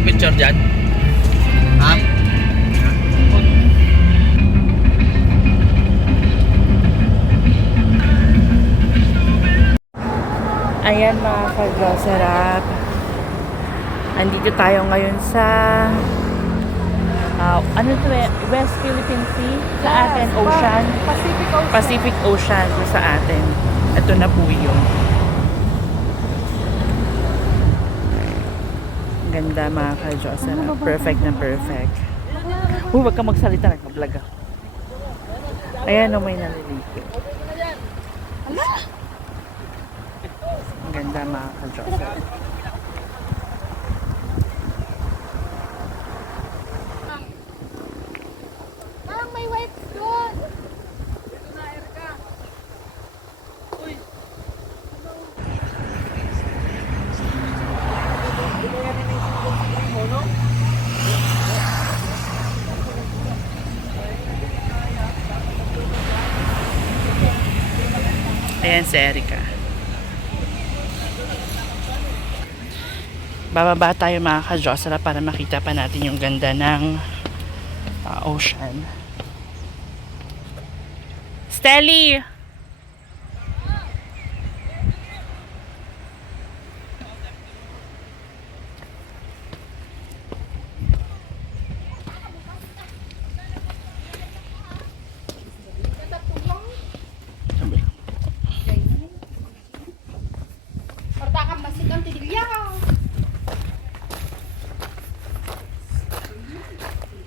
mag-picture dyan? Ha? Ayan mga ka-Jocerap. Andito tayo ngayon sa ano to eh? West Philippine Sea sa atin, Ocean. Pacific Ocean. Pacific Ocean to sa atin. Ito na po yun. Ganda mga ka-Jocerap. Perfect na perfect. Huwag ka magsalita, nagka-vlog ako. Ayan o, may nalilito. Ang ganda mga ka-Jocerap. Parang may white doon. Ayan si Erica. Bababa tayo mga ka-Jocerap para makita pa natin yung ganda ng ocean. Stelly! Partakan masik ang tidilya.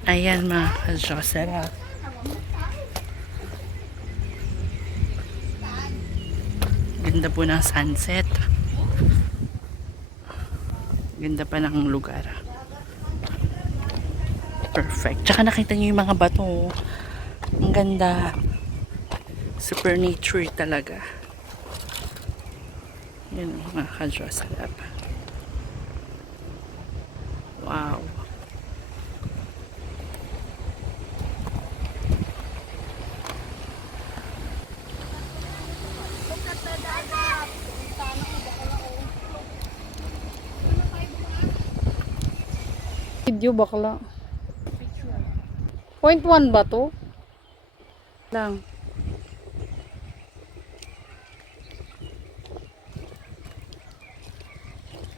Ayan mga ka-Jocerap. Ganda po ng sunset. Ganda pa ng lugar. Perfect. Tsaka nakita niyo yung mga bato. Ang ganda. Super nature talaga. Yan mga ka-Jocerap. Wow. Video bakla. Point 1 ba to? Lang.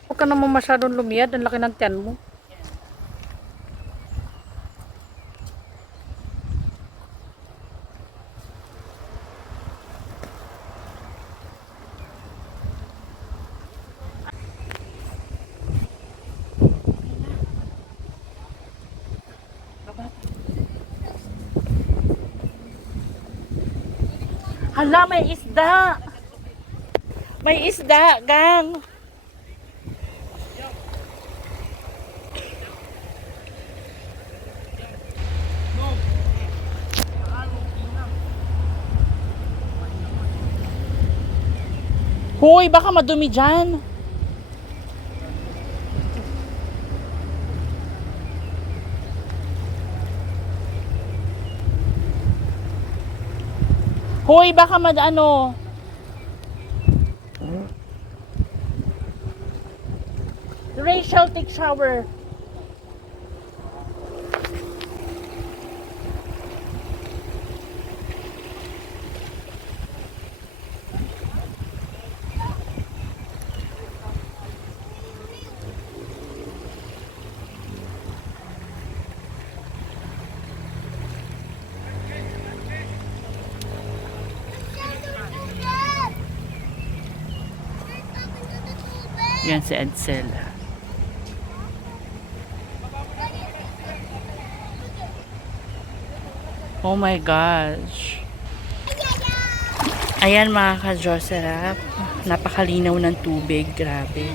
Huwag ka naman masyadong lumiyad. Ang laki ng tiyan mo. Hala, may isda! May isda, gang! Hoy, baka madumi dyan. Hoy, baka ano. Rachel, take shower. Yan si Edsel. Oh my gosh. Ayan mga ka-Jocerap. Napakalinaw ng tubig. Grabe.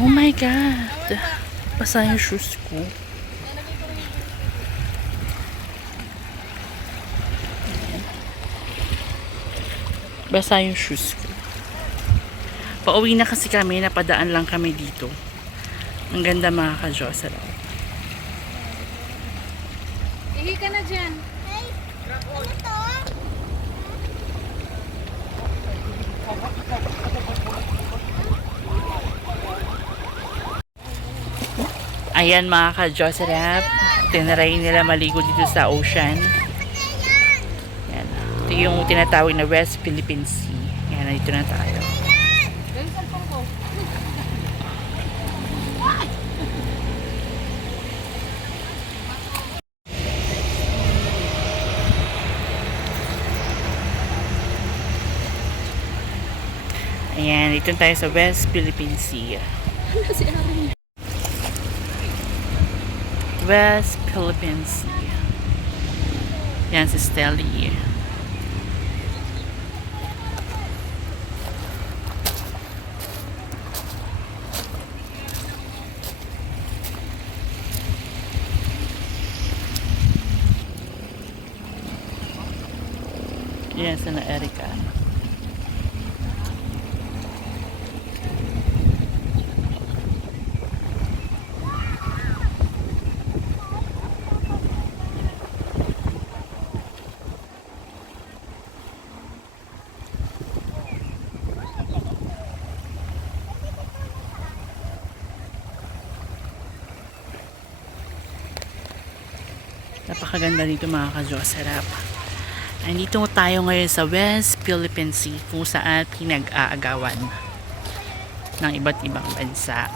Oh my God. Basa yung shoes ko. Basa yung shoes ko. Pauwi na kasi kami, napadaan lang kami dito. Ang ganda mga ka-Jocerap. Ihi ka na dyan. Ayan mga ka-Joserap, tinry nila maligo dito sa ocean. Yan. Ito yung tinatawag na West Philippine Sea. Yan, nandito na tayo. Ayan, dito tayo sa West Philippine Sea. West Philippine Sea. Yan si Stelly. Yan si na Erica. Napakaganda dito mga ka-Joserap. Nandito tayo ngayon sa West Philippine Sea kung saan pinag-aagawan ng iba't ibang bansa.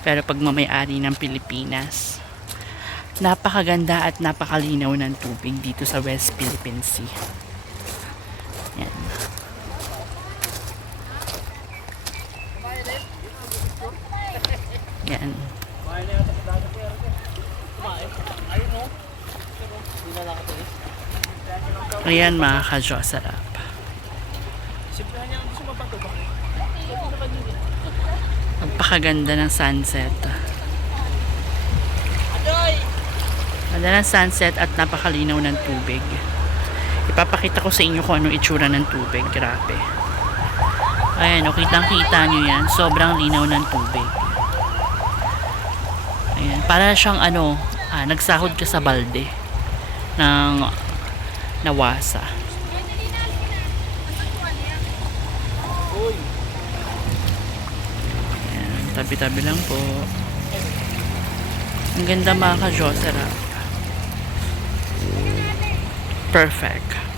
Pero pagmamayari ng Pilipinas. Napakaganda at napakalinaw ng tubig dito sa West Philippine Sea. Yan. Yan. Ayan mga ka-Joserap. Napakaganda ng sunset. Ganda ng sunset at napakalinaw ng tubig. Ipapakita ko sa inyo kung anong itsura ng tubig. Grabe. Ayan, kitang-kita nyo yan. Sobrang linaw ng tubig. Ayan, para siyang nagsahod ka sa balde ng nawasa. Ayan, tabi-tabi lang po. Ang ganda mga ka-Joserap. Perfect.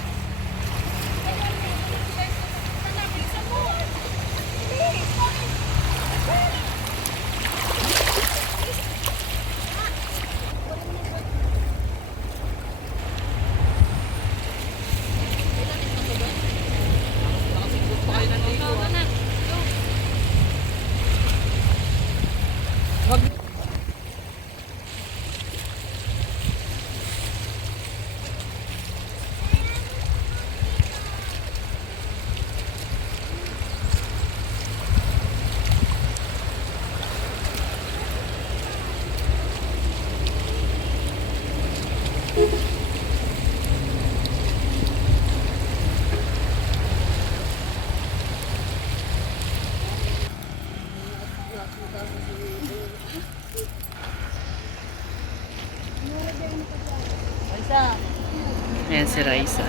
Ayan si Raisa.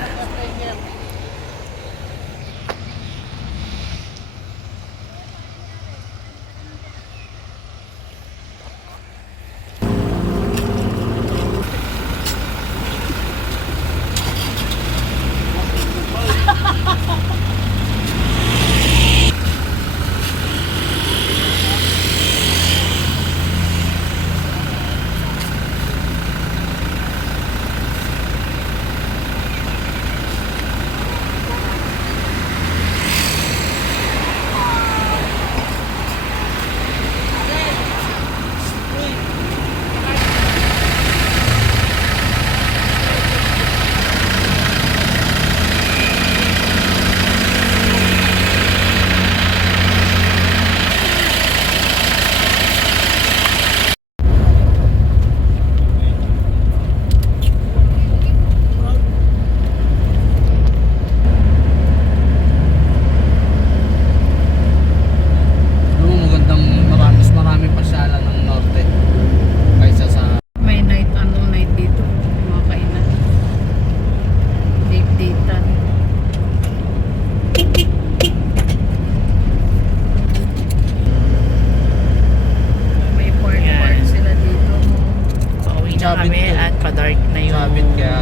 kami at pa-dark na yung Sabit kaya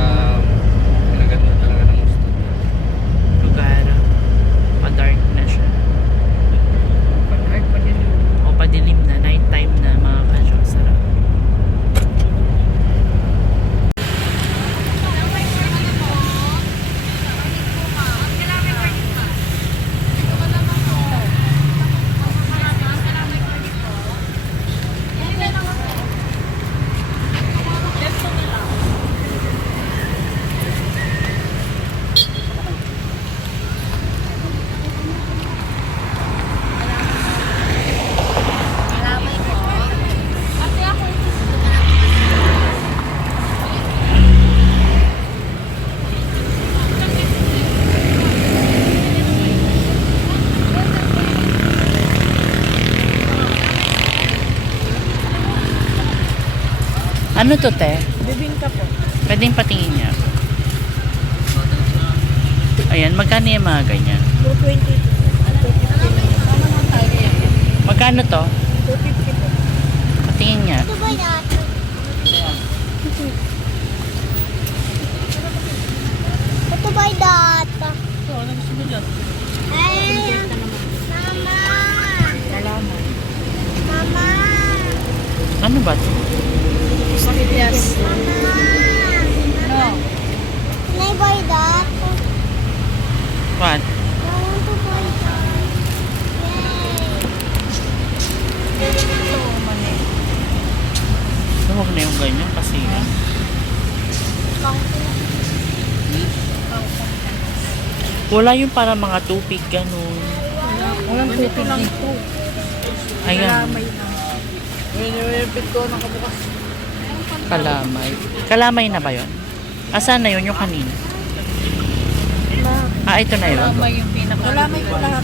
pinaganda talaga ng gusto. lugar. Pa-dark na siya. O padilim na, night time na mga ka-Josarap. Ano to, te? Bibingka po. Pwedeng patingin niya. Ayan, magkano yung mga ganyan? 220. Magkano to? 250 po. Patingin niya. Ito ba yung data? Ano gusto mo dyan? Ay, Mama! Salamat. Mama! Ano ba to? Yes. Mama! No. Can I buy that? What? I want to buy that. Yay! So, huwag na yung ganyan kasi wala yung para mga tupig, ganun. Walang tupig dito. Ayan, Pinipit ko nakabukas. kalamay. Kalamay na ba yun? Asan na yun yung kanina? Ito na yun. yung pinaka. Kalamay ko lahat.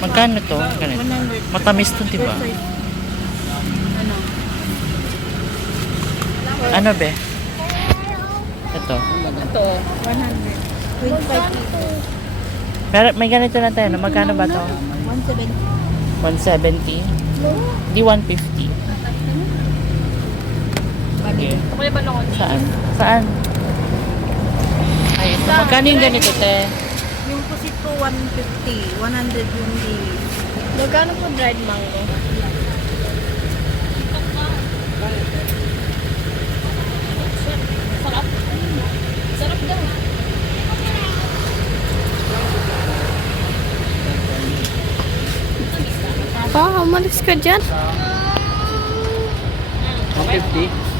Magkano to? Ganito. Matamis to, diba? Ano? Ano be? Ito. Ito. 100. 25. Pero may ganito na tayo, no? Magkano ba to? 170. 170? Di 150. Okay. Saan? Saan? Ay, ito. Magkano yung ganito, te? Yung pusit ko 150. 100 yung di. Magkano po dried mango? Pa, umalis ka dyan. 150?